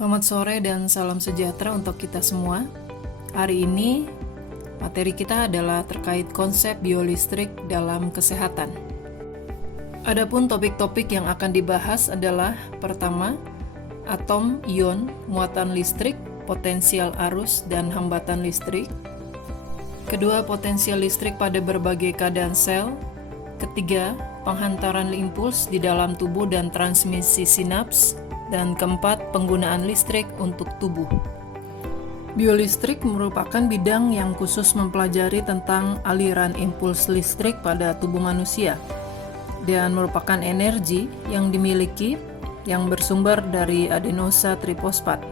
Selamat sore dan salam sejahtera untuk kita semua. Hari ini materi kita adalah terkait konsep biolistrik dalam kesehatan. Adapun topik-topik yang akan dibahas adalah pertama, atom, ion, muatan listrik, potensial arus dan hambatan listrik. Kedua, potensial listrik pada berbagai keadaan sel. Ketiga, penghantaran impuls di dalam tubuh dan transmisi sinaps. Dan keempat, penggunaan listrik untuk tubuh. Biolistrik merupakan bidang yang khusus mempelajari tentang aliran impuls listrik pada tubuh manusia dan merupakan energi yang dimiliki yang bersumber dari adenosa trifosfat,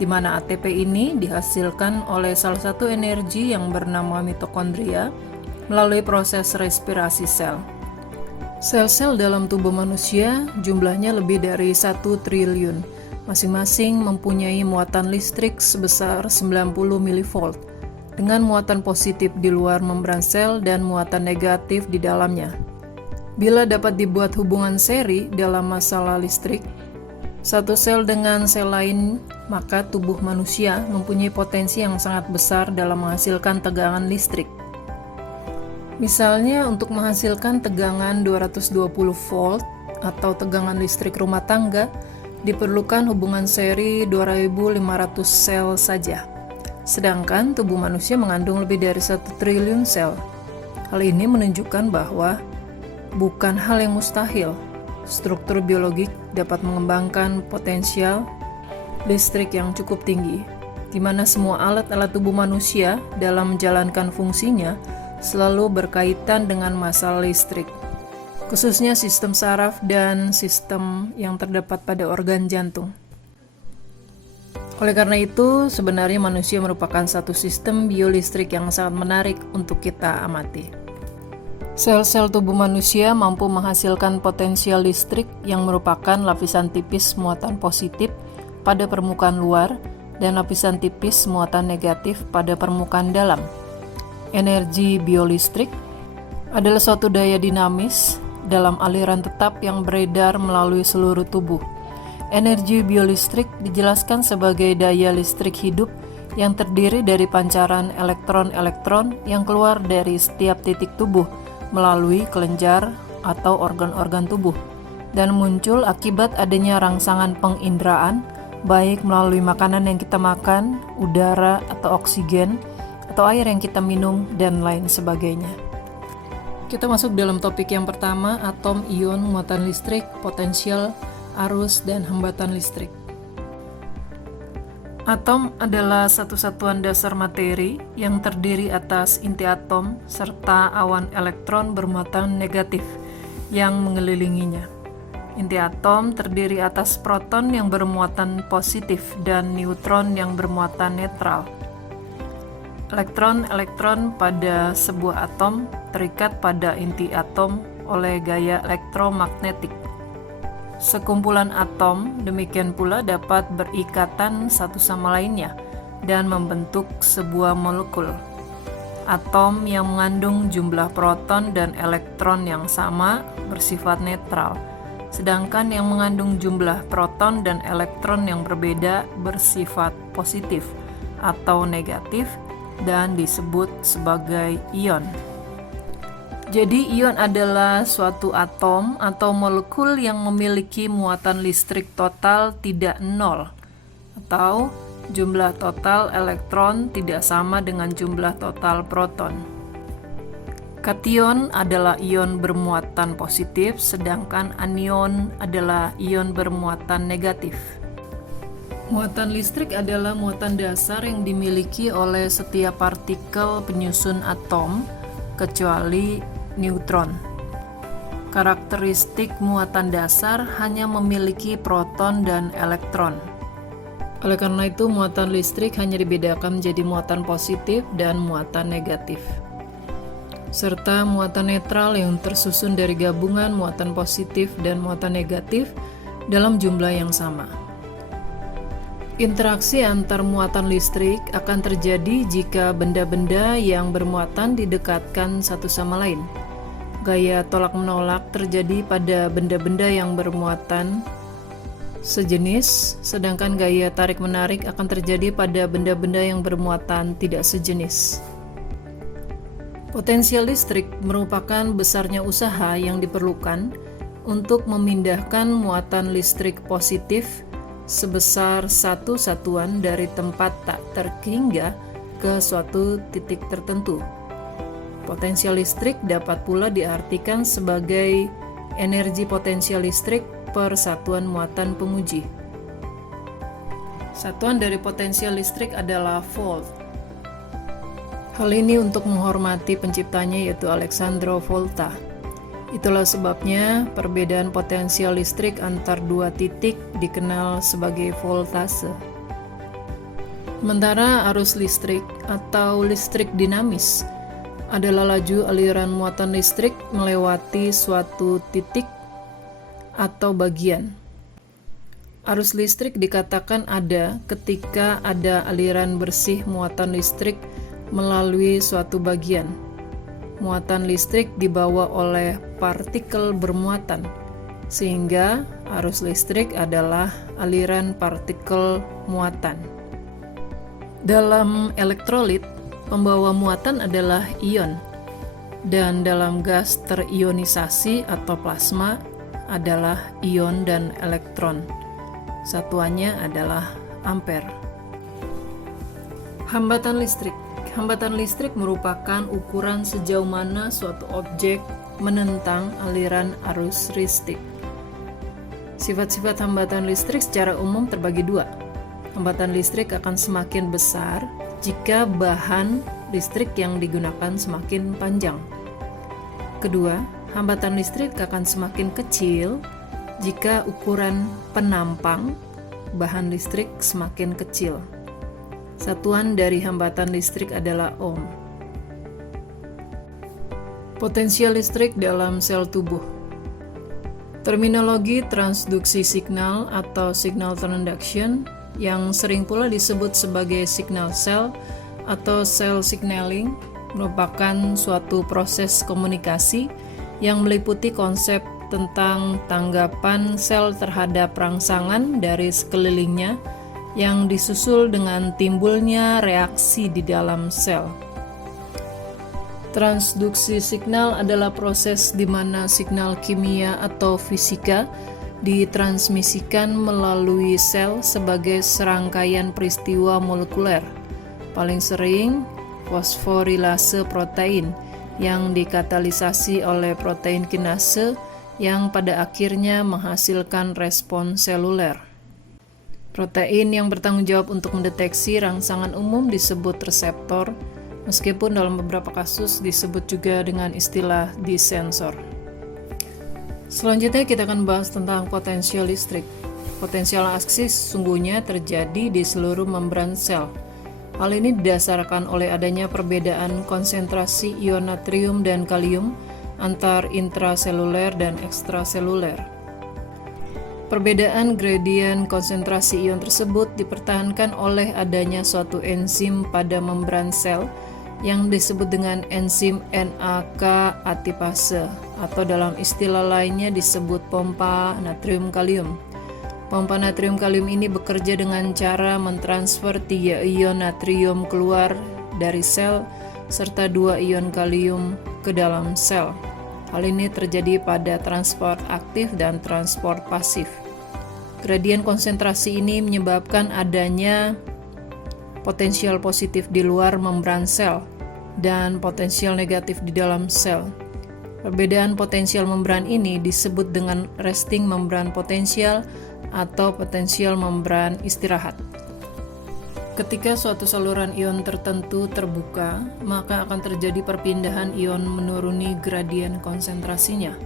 di mana ATP ini dihasilkan oleh salah satu energi yang bernama mitokondria melalui proses respirasi sel. Sel-sel dalam tubuh manusia jumlahnya lebih dari 1 triliun. Masing-masing mempunyai muatan listrik sebesar 90 mV, dengan muatan positif di luar membran sel dan muatan negatif di dalamnya. Bila dapat dibuat hubungan seri dalam masalah listrik, satu sel dengan sel lain, maka tubuh manusia mempunyai potensi yang sangat besar dalam menghasilkan tegangan listrik. Misalnya untuk menghasilkan tegangan 220 volt atau tegangan listrik rumah tangga, diperlukan hubungan seri 2500 sel saja. Sedangkan tubuh manusia mengandung lebih dari 1 triliun sel. Hal ini menunjukkan bahwa bukan hal yang mustahil. Struktur biologik dapat mengembangkan potensial listrik yang cukup tinggi, di mana semua alat-alat tubuh manusia dalam menjalankan fungsinya selalu berkaitan dengan masalah listrik, khususnya sistem saraf dan sistem yang terdapat pada organ jantung. Oleh karena itu, sebenarnya manusia merupakan satu sistem biolistrik yang sangat menarik untuk kita amati. Sel-sel tubuh manusia mampu menghasilkan potensial listrik yang merupakan lapisan tipis muatan positif pada permukaan luar dan lapisan tipis muatan negatif pada permukaan dalam. Energi biolistrik adalah suatu daya dinamis dalam aliran tetap yang beredar melalui seluruh tubuh. Energi biolistrik dijelaskan sebagai daya listrik hidup yang terdiri dari pancaran elektron-elektron yang keluar dari setiap titik tubuh melalui kelenjar atau organ-organ tubuh dan muncul akibat adanya rangsangan penginderaan, baik melalui makanan yang kita makan, udara atau oksigen, atau air yang kita minum, dan lain sebagainya. Kita masuk dalam topik yang pertama, atom, ion, muatan listrik, potensial, arus, dan hambatan listrik. Atom adalah satu satuan dasar materi yang terdiri atas inti atom serta awan elektron bermuatan negatif yang mengelilinginya. Inti atom terdiri atas proton yang bermuatan positif dan neutron yang bermuatan netral. Elektron-elektron pada sebuah atom terikat pada inti atom oleh gaya elektromagnetik. Sekumpulan atom demikian pula dapat berikatan satu sama lainnya dan membentuk sebuah molekul. Atom yang mengandung jumlah proton dan elektron yang sama bersifat netral, sedangkan yang mengandung jumlah proton dan elektron yang berbeda bersifat positif atau negatif dan disebut sebagai ion. Jadi ion adalah suatu atom atau molekul yang memiliki muatan listrik total tidak nol, atau jumlah total elektron tidak sama dengan jumlah total proton. Kation adalah ion bermuatan positif, sedangkan anion adalah ion bermuatan negatif. Muatan listrik adalah muatan dasar yang dimiliki oleh setiap partikel penyusun atom, kecuali neutron. Karakteristik muatan dasar hanya memiliki proton dan elektron. Oleh karena itu, muatan listrik hanya dibedakan menjadi muatan positif dan muatan negatif, serta muatan netral yang tersusun dari gabungan muatan positif dan muatan negatif dalam jumlah yang sama. Interaksi antar muatan listrik akan terjadi jika benda-benda yang bermuatan didekatkan satu sama lain. Gaya tolak-menolak terjadi pada benda-benda yang bermuatan sejenis, sedangkan gaya tarik-menarik akan terjadi pada benda-benda yang bermuatan tidak sejenis. Potensial listrik merupakan besarnya usaha yang diperlukan untuk memindahkan muatan listrik positif sebesar satu satuan dari tempat tak terhingga ke suatu titik tertentu. Potensial listrik dapat pula diartikan sebagai energi potensial listrik per satuan muatan penguji. Satuan dari potensial listrik adalah volt. Hal ini untuk menghormati penciptanya yaitu Alessandro Volta. Itulah sebabnya perbedaan potensial listrik antar dua titik dikenal sebagai voltase. Sementara arus listrik atau listrik dinamis adalah laju aliran muatan listrik melewati suatu titik atau bagian. Arus listrik dikatakan ada ketika ada aliran bersih muatan listrik melalui suatu bagian. Muatan listrik dibawa oleh partikel bermuatan, sehingga arus listrik adalah aliran partikel muatan. Dalam elektrolit, pembawa muatan adalah ion, dan dalam gas terionisasi atau plasma adalah ion dan elektron. Satuannya adalah ampere. Hambatan listrik. Hambatan listrik merupakan ukuran sejauh mana suatu objek menentang aliran arus listrik. Sifat-sifat hambatan listrik secara umum terbagi dua. Hambatan listrik akan semakin besar jika bahan listrik yang digunakan semakin panjang. Kedua, hambatan listrik akan semakin kecil jika ukuran penampang bahan listrik semakin kecil. Satuan dari hambatan listrik adalah ohm. Potensial listrik dalam sel tubuh. Terminologi transduksi signal atau signal transduction yang sering pula disebut sebagai signal cell atau cell signaling merupakan suatu proses komunikasi yang meliputi konsep tentang tanggapan sel terhadap rangsangan dari sekelilingnya yang disusul dengan timbulnya reaksi di dalam sel. Transduksi signal adalah proses di mana signal kimia atau fisika ditransmisikan melalui sel sebagai serangkaian peristiwa molekuler, paling sering fosforilase protein yang dikatalisasi oleh protein kinase yang pada akhirnya menghasilkan respon seluler. Protein yang bertanggung jawab untuk mendeteksi rangsangan umum disebut reseptor, meskipun dalam beberapa kasus disebut juga dengan istilah disensor. Selanjutnya kita akan bahas tentang potensial listrik. Potensial aksi sesungguhnya terjadi di seluruh membran sel. Hal ini didasarkan oleh adanya perbedaan konsentrasi ion natrium dan kalium antar intraseluler dan ekstraseluler. Perbedaan gradien konsentrasi ion tersebut dipertahankan oleh adanya suatu enzim pada membran sel yang disebut dengan enzim NAK atipase atau dalam istilah lainnya disebut pompa natrium kalium. Pompa natrium kalium ini bekerja dengan cara mentransfer 3 ion natrium keluar dari sel serta 2 ion kalium ke dalam sel. Hal ini terjadi pada transport aktif dan transport pasif. Gradien konsentrasi ini menyebabkan adanya potensial positif di luar membran sel dan potensial negatif di dalam sel. Perbedaan potensial membran ini disebut dengan resting membran potensial atau potensial membran istirahat. Ketika suatu saluran ion tertentu terbuka, maka akan terjadi perpindahan ion menuruni gradien konsentrasinya.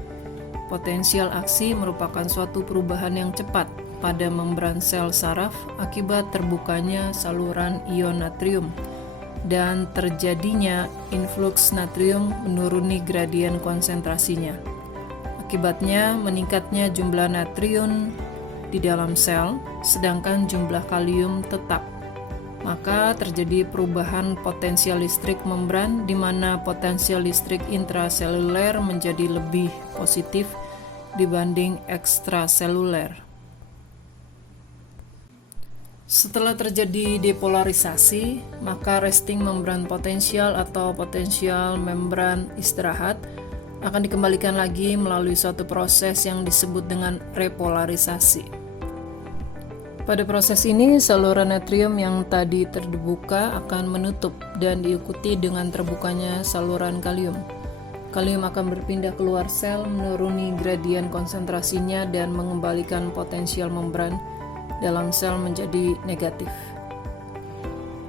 Potensial aksi merupakan suatu perubahan yang cepat pada membran sel saraf akibat terbukanya saluran ion natrium dan terjadinya influx natrium menuruni gradien konsentrasinya. Akibatnya meningkatnya jumlah natrium di dalam sel, sedangkan jumlah kalium tetap. Maka terjadi perubahan potensial listrik membran di mana potensial listrik intraseluler menjadi lebih positif dibanding ekstraseluler. Setelah terjadi depolarisasi, maka resting membran potensial atau potensial membran istirahat akan dikembalikan lagi melalui suatu proses yang disebut dengan repolarisasi. Pada proses ini, saluran natrium yang tadi terbuka akan menutup dan diikuti dengan terbukanya saluran kalium. Kalium akan berpindah keluar sel, menuruni gradien konsentrasinya dan mengembalikan potensial membran dalam sel menjadi negatif.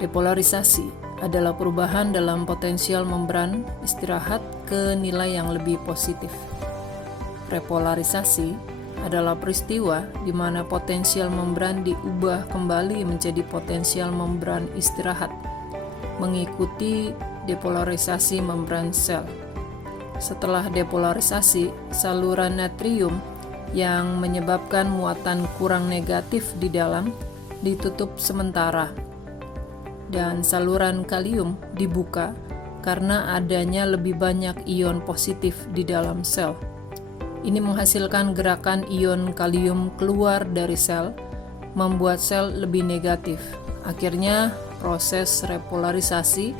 Depolarisasi adalah perubahan dalam potensial membran istirahat ke nilai yang lebih positif. Repolarisasi adalah peristiwa di mana potensial membran diubah kembali menjadi potensial membran istirahat, mengikuti depolarisasi membran sel. Setelah depolarisasi, saluran natrium yang menyebabkan muatan kurang negatif di dalam ditutup sementara, dan saluran kalium dibuka karena adanya lebih banyak ion positif di dalam sel. Ini menghasilkan gerakan ion kalium keluar dari sel, membuat sel lebih negatif. Akhirnya, proses repolarisasi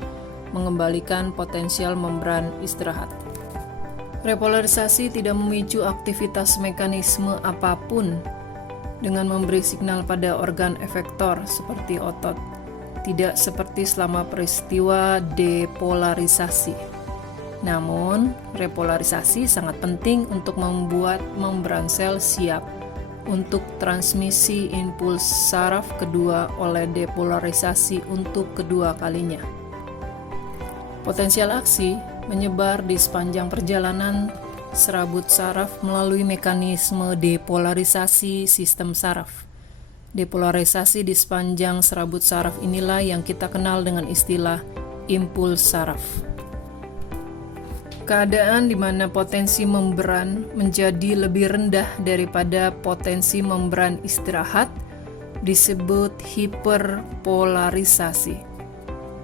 mengembalikan potensial membran istirahat. Repolarisasi tidak memicu aktivitas mekanisme apapun dengan memberi signal pada organ efektor seperti otot, tidak seperti selama peristiwa depolarisasi. Namun, repolarisasi sangat penting untuk membuat membran sel siap untuk transmisi impuls saraf kedua oleh depolarisasi untuk kedua kalinya. Potensial aksi menyebar di sepanjang perjalanan serabut saraf melalui mekanisme depolarisasi sistem saraf. Depolarisasi di sepanjang serabut saraf inilah yang kita kenal dengan istilah impuls saraf. Keadaan di mana potensi membran menjadi lebih rendah daripada potensi membran istirahat disebut hiperpolarisasi.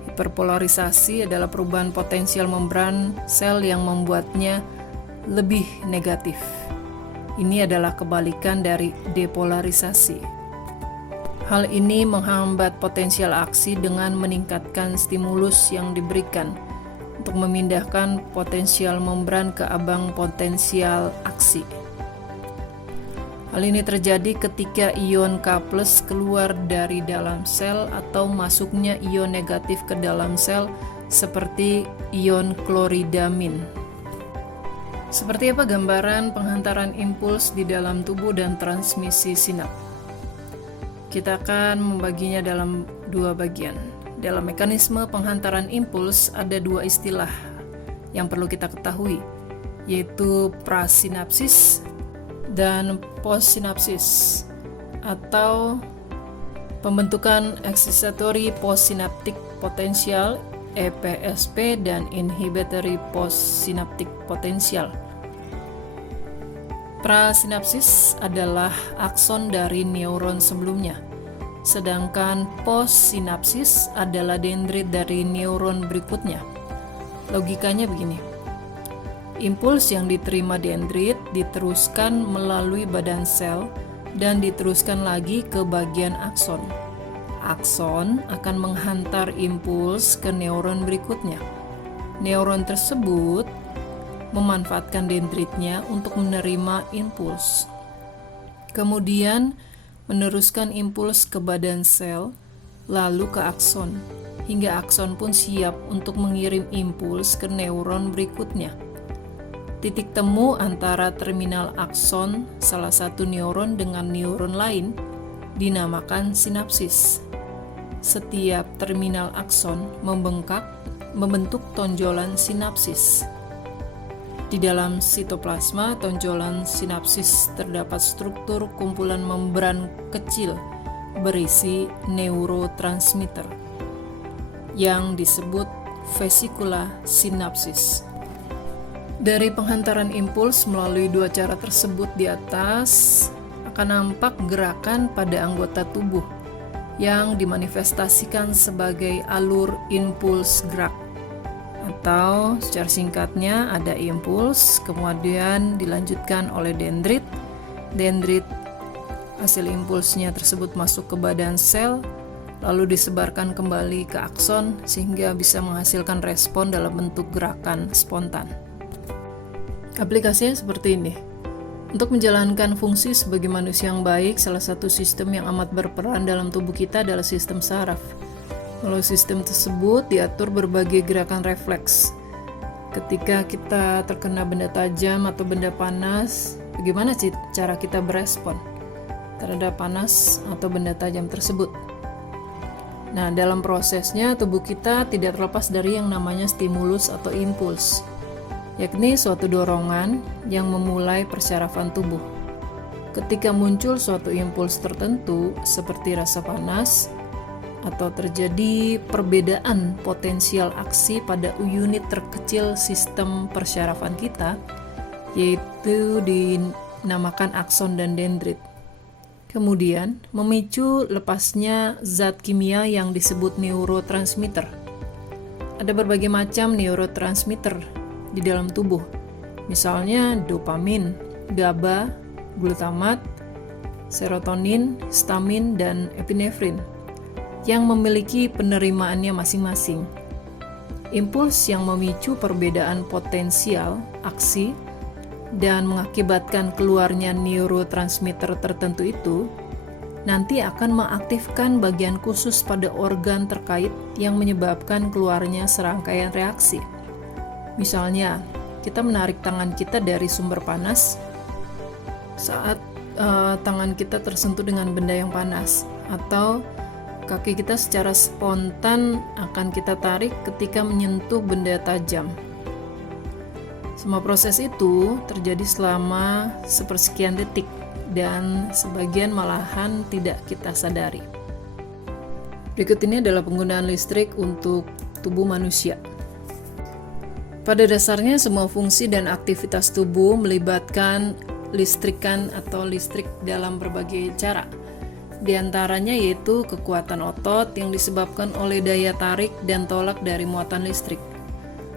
Hiperpolarisasi adalah perubahan potensial membran sel yang membuatnya lebih negatif. Ini adalah kebalikan dari depolarisasi. Hal ini menghambat potensial aksi dengan meningkatkan stimulus yang diberikan untuk memindahkan potensial membran ke abang potensial aksi. Hal ini terjadi ketika ion K+ keluar dari dalam sel atau masuknya ion negatif ke dalam sel seperti ion kloridamin. Seperti apa gambaran penghantaran impuls di dalam tubuh dan transmisi sinap? Kita akan membaginya dalam dua bagian. Dalam mekanisme penghantaran impuls ada dua istilah yang perlu kita ketahui, yaitu prasinapsis dan postsinapsis, atau pembentukan excitatory postsynaptic potential EPSP dan inhibitory postsynaptic potential. Prasinapsis adalah akson dari neuron sebelumnya, sedangkan postsinapsis adalah dendrit dari neuron berikutnya. Logikanya begini. Impuls yang diterima dendrit diteruskan melalui badan sel dan diteruskan lagi ke bagian akson. Akson akan menghantar impuls ke neuron berikutnya. Neuron tersebut memanfaatkan dendritnya untuk menerima impuls. Kemudian meneruskan impuls ke badan sel, lalu ke akson, hingga akson pun siap untuk mengirim impuls ke neuron berikutnya. Titik temu antara terminal akson salah satu neuron dengan neuron lain dinamakan sinapsis. Setiap terminal akson membengkak membentuk tonjolan sinapsis. Di dalam sitoplasma tonjolan sinapsis terdapat struktur kumpulan membran kecil berisi neurotransmitter yang disebut vesikula sinapsis. Dari penghantaran impuls melalui dua cara tersebut di atas akan nampak gerakan pada anggota tubuh yang dimanifestasikan sebagai alur impuls gerak, atau secara singkatnya ada impuls kemudian dilanjutkan oleh dendrit Hasil impulsnya tersebut masuk ke badan sel, lalu disebarkan kembali ke akson sehingga bisa menghasilkan respon dalam bentuk gerakan spontan. Aplikasinya seperti ini. Untuk menjalankan fungsi sebagai manusia yang baik, salah satu sistem yang amat berperan dalam tubuh kita adalah sistem saraf. Melalui sistem tersebut diatur berbagai gerakan refleks. Ketika kita terkena benda tajam atau benda panas, bagaimana sih cara kita berespon terhadap panas atau benda tajam tersebut? Nah, dalam prosesnya tubuh kita tidak terlepas dari yang namanya stimulus atau impuls, yakni suatu dorongan yang memulai persyarafan tubuh. Ketika muncul suatu impuls tertentu seperti rasa panas atau terjadi perbedaan potensial aksi pada unit terkecil sistem persyarafan kita, yaitu dinamakan akson dan dendrit. Kemudian memicu lepasnya zat kimia yang disebut neurotransmitter. Ada berbagai macam neurotransmitter di dalam tubuh, misalnya dopamin, GABA, glutamat, serotonin, histamin, dan epinefrin yang memiliki penerimaannya masing-masing. Impuls yang memicu perbedaan potensial aksi dan mengakibatkan keluarnya neurotransmitter tertentu itu nanti akan mengaktifkan bagian khusus pada organ terkait yang menyebabkan keluarnya serangkaian reaksi. Misalnya, kita menarik tangan kita dari sumber panas saat tangan kita tersentuh dengan benda yang panas, atau kaki kita secara spontan akan kita tarik ketika menyentuh benda tajam. Semua proses itu terjadi selama sepersekian detik dan sebagian malahan tidak kita sadari. Berikut ini adalah penggunaan listrik untuk tubuh manusia. Pada dasarnya semua fungsi dan aktivitas tubuh melibatkan listrikan atau listrik dalam berbagai cara. Di antaranya yaitu kekuatan otot yang disebabkan oleh daya tarik dan tolak dari muatan listrik.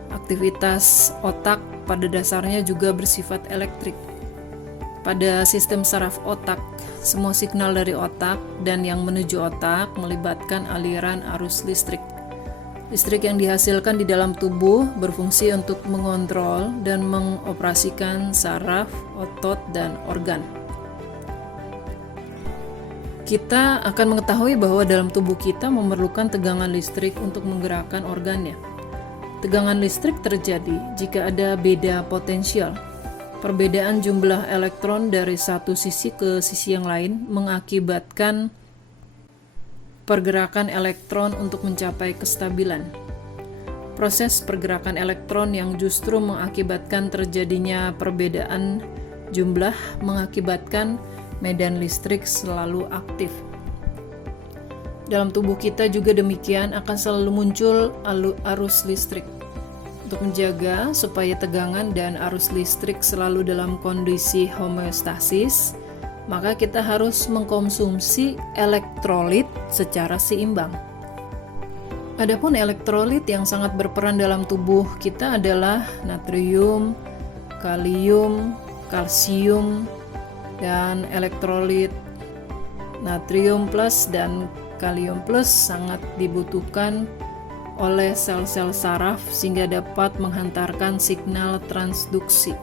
Aktivitas otak pada dasarnya juga bersifat elektrik. Pada sistem saraf otak, semua signal dari otak dan yang menuju otak melibatkan aliran arus listrik. Listrik yang dihasilkan di dalam tubuh berfungsi untuk mengontrol dan mengoperasikan saraf, otot, dan organ. Kita akan mengetahui bahwa dalam tubuh kita memerlukan tegangan listrik untuk menggerakkan organnya. Tegangan listrik terjadi jika ada beda potensial. Perbedaan jumlah elektron dari satu sisi ke sisi yang lain mengakibatkan pergerakan elektron untuk mencapai kestabilan. Proses pergerakan elektron yang justru mengakibatkan terjadinya perbedaan jumlah mengakibatkan medan listrik selalu aktif. Dalam tubuh kita juga demikian, akan selalu muncul arus listrik. Untuk menjaga supaya tegangan dan arus listrik selalu dalam kondisi homeostasis, maka kita harus mengkonsumsi elektrolit secara seimbang. Adapun elektrolit yang sangat berperan dalam tubuh kita adalah natrium, kalium, kalsium, dan elektrolit natrium plus dan kalium plus sangat dibutuhkan oleh sel-sel saraf sehingga dapat menghantarkan signal transduksi.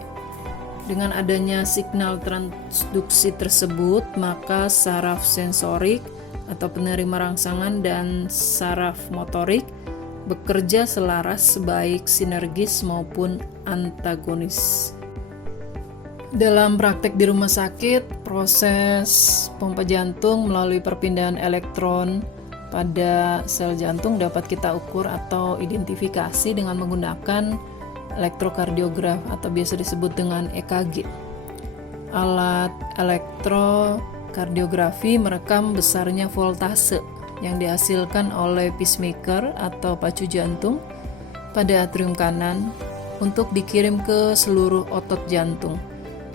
Dengan adanya signal transduksi tersebut, maka saraf sensorik atau penerima rangsangan dan saraf motorik bekerja selaras baik sinergis maupun antagonis. Dalam praktek di rumah sakit, proses pompa jantung melalui perpindahan elektron pada sel jantung dapat kita ukur atau identifikasi dengan menggunakan elektrokardiograf atau biasa disebut dengan EKG. Alat elektrokardiografi merekam besarnya voltase yang dihasilkan oleh pacemaker atau pacu jantung pada atrium kanan untuk dikirim ke seluruh otot jantung,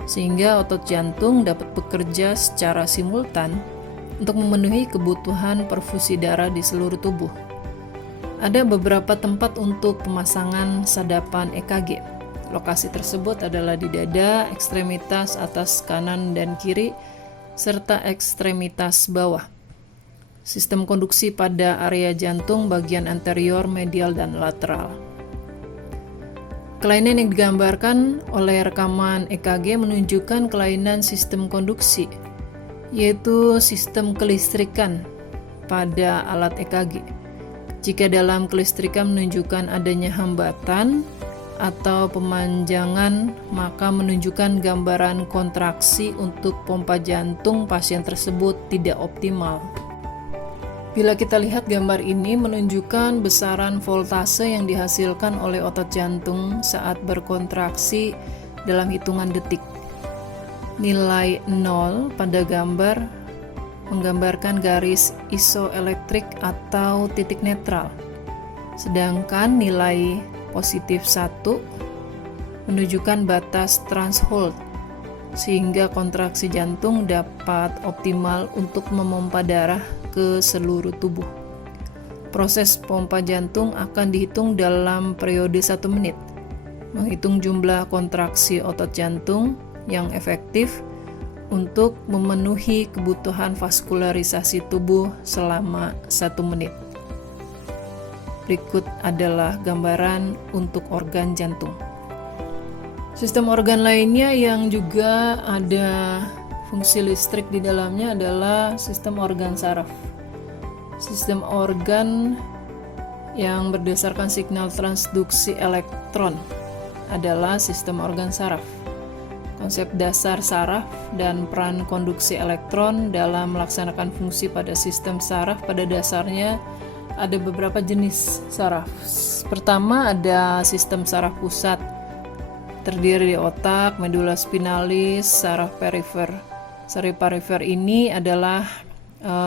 sehingga otot jantung dapat bekerja secara simultan untuk memenuhi kebutuhan perfusi darah di seluruh tubuh. Ada beberapa tempat untuk pemasangan sadapan EKG. Lokasi tersebut adalah di dada, ekstremitas atas kanan dan kiri, serta ekstremitas bawah. Sistem konduksi pada area jantung bagian anterior, medial, dan lateral. Kelainan yang digambarkan oleh rekaman EKG menunjukkan kelainan sistem konduksi, yaitu sistem kelistrikan pada alat EKG. Jika dalam kelistrikan menunjukkan adanya hambatan atau pemanjangan, maka menunjukkan gambaran kontraksi untuk pompa jantung pasien tersebut tidak optimal. Bila kita lihat gambar ini menunjukkan besaran voltase yang dihasilkan oleh otot jantung saat berkontraksi dalam hitungan detik. Nilai 0 pada gambar menggambarkan garis isoelektrik atau titik netral. Sedangkan nilai positif 1 menunjukkan batas threshold, sehingga kontraksi jantung dapat optimal untuk memompa darah ke seluruh tubuh. Proses pompa jantung akan dihitung dalam periode 1 menit. Menghitung jumlah kontraksi otot jantung yang efektif untuk memenuhi kebutuhan vaskularisasi tubuh selama 1 menit. Berikut adalah gambaran untuk organ jantung. Sistem organ lainnya yang juga ada fungsi listrik di dalamnya adalah sistem organ saraf. Sistem organ yang berdasarkan signal transduksi elektron adalah sistem organ saraf. Konsep dasar saraf dan peran konduksi elektron dalam melaksanakan fungsi pada sistem saraf pada dasarnya ada beberapa jenis saraf. Pertama ada sistem saraf pusat, terdiri dari otak, medula spinalis, saraf perifer. Saraf perifer ini adalah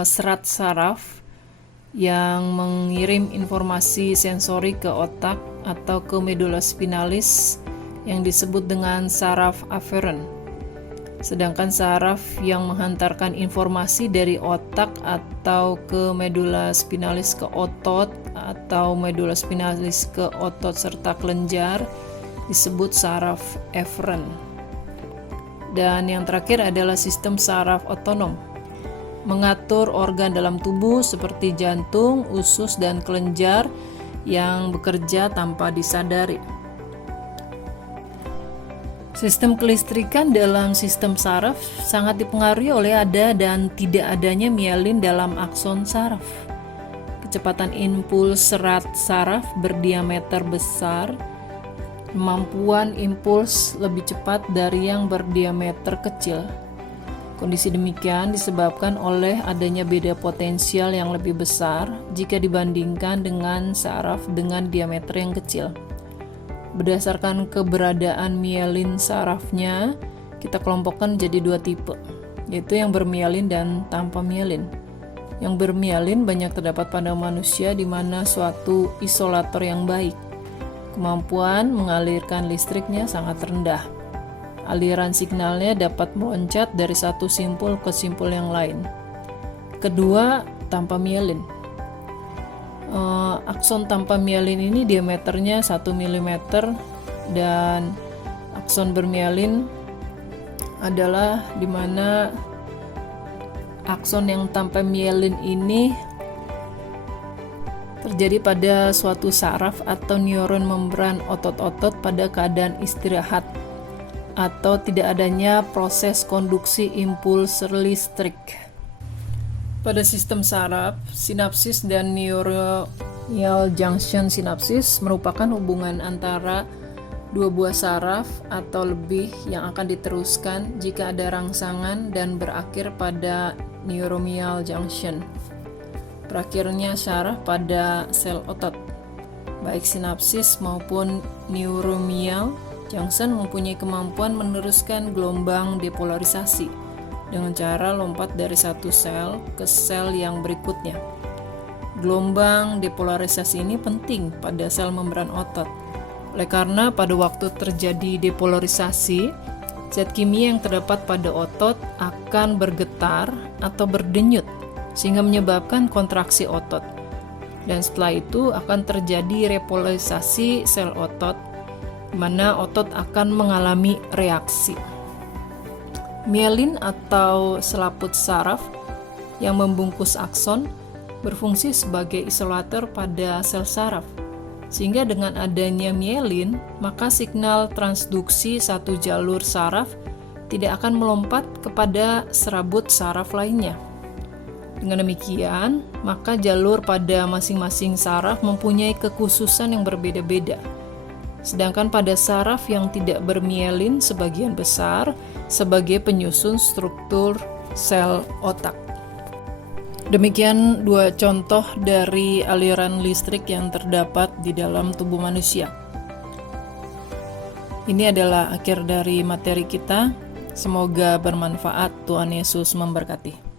serat saraf yang mengirim informasi sensori ke otak atau ke medula spinalis yang disebut dengan saraf aferen. Sedangkan saraf yang menghantarkan informasi dari otak atau ke medula spinalis ke otot atau medula spinalis ke otot serta kelenjar disebut saraf eferen. Dan yang terakhir adalah sistem saraf otonom, mengatur organ dalam tubuh seperti jantung, usus, dan kelenjar yang bekerja tanpa disadari. Sistem kelistrikan dalam sistem saraf sangat dipengaruhi oleh ada dan tidak adanya mielin dalam akson saraf. Kecepatan impuls serat saraf berdiameter besar, kemampuan impuls lebih cepat dari yang berdiameter kecil. Kondisi demikian disebabkan oleh adanya beda potensial yang lebih besar jika dibandingkan dengan saraf dengan diameter yang kecil. Berdasarkan keberadaan mielin sarafnya, kita kelompokkan jadi 2 tipe, yaitu yang bermielin dan tanpa mielin. Yang bermielin banyak terdapat pada manusia di mana suatu isolator yang baik. Kemampuan mengalirkan listriknya sangat rendah. Aliran signalnya dapat meloncat dari satu simpul ke simpul yang lain. Kedua, tanpa mielin. Akson tanpa mielin ini diameternya 1 mm dan akson bermielin adalah di mana akson yang tanpa mielin ini terjadi pada suatu saraf atau neuron membran otot-otot pada keadaan istirahat atau tidak adanya proses konduksi impuls listrik. Pada sistem saraf, sinapsis dan neuronal junction sinapsis merupakan hubungan antara 2 buah saraf atau lebih yang akan diteruskan jika ada rangsangan dan berakhir pada neuronal junction. Berakhirnya saraf pada sel otot. Baik sinapsis maupun neuronal junction mempunyai kemampuan meneruskan gelombang depolarisasi dengan cara lompat dari satu sel ke sel yang berikutnya. Gelombang depolarisasi ini penting pada sel membran otot. Oleh karena pada waktu terjadi depolarisasi, zat kimia yang terdapat pada otot akan bergetar atau berdenyut sehingga menyebabkan kontraksi otot. Dan setelah itu akan terjadi repolarisasi sel otot, di mana otot akan mengalami reaksi. Mielin atau selaput saraf yang membungkus akson berfungsi sebagai isolator pada sel saraf. Sehingga dengan adanya mielin, maka signal transduksi satu jalur saraf tidak akan melompat kepada serabut saraf lainnya. Dengan demikian, maka jalur pada masing-masing saraf mempunyai kekhususan yang berbeda-beda. Sedangkan pada saraf yang tidak bermielin sebagian besar sebagai penyusun struktur sel otak. Demikian dua contoh dari aliran listrik yang terdapat di dalam tubuh manusia. Ini adalah akhir dari materi kita. Semoga bermanfaat. Tuhan Yesus memberkati.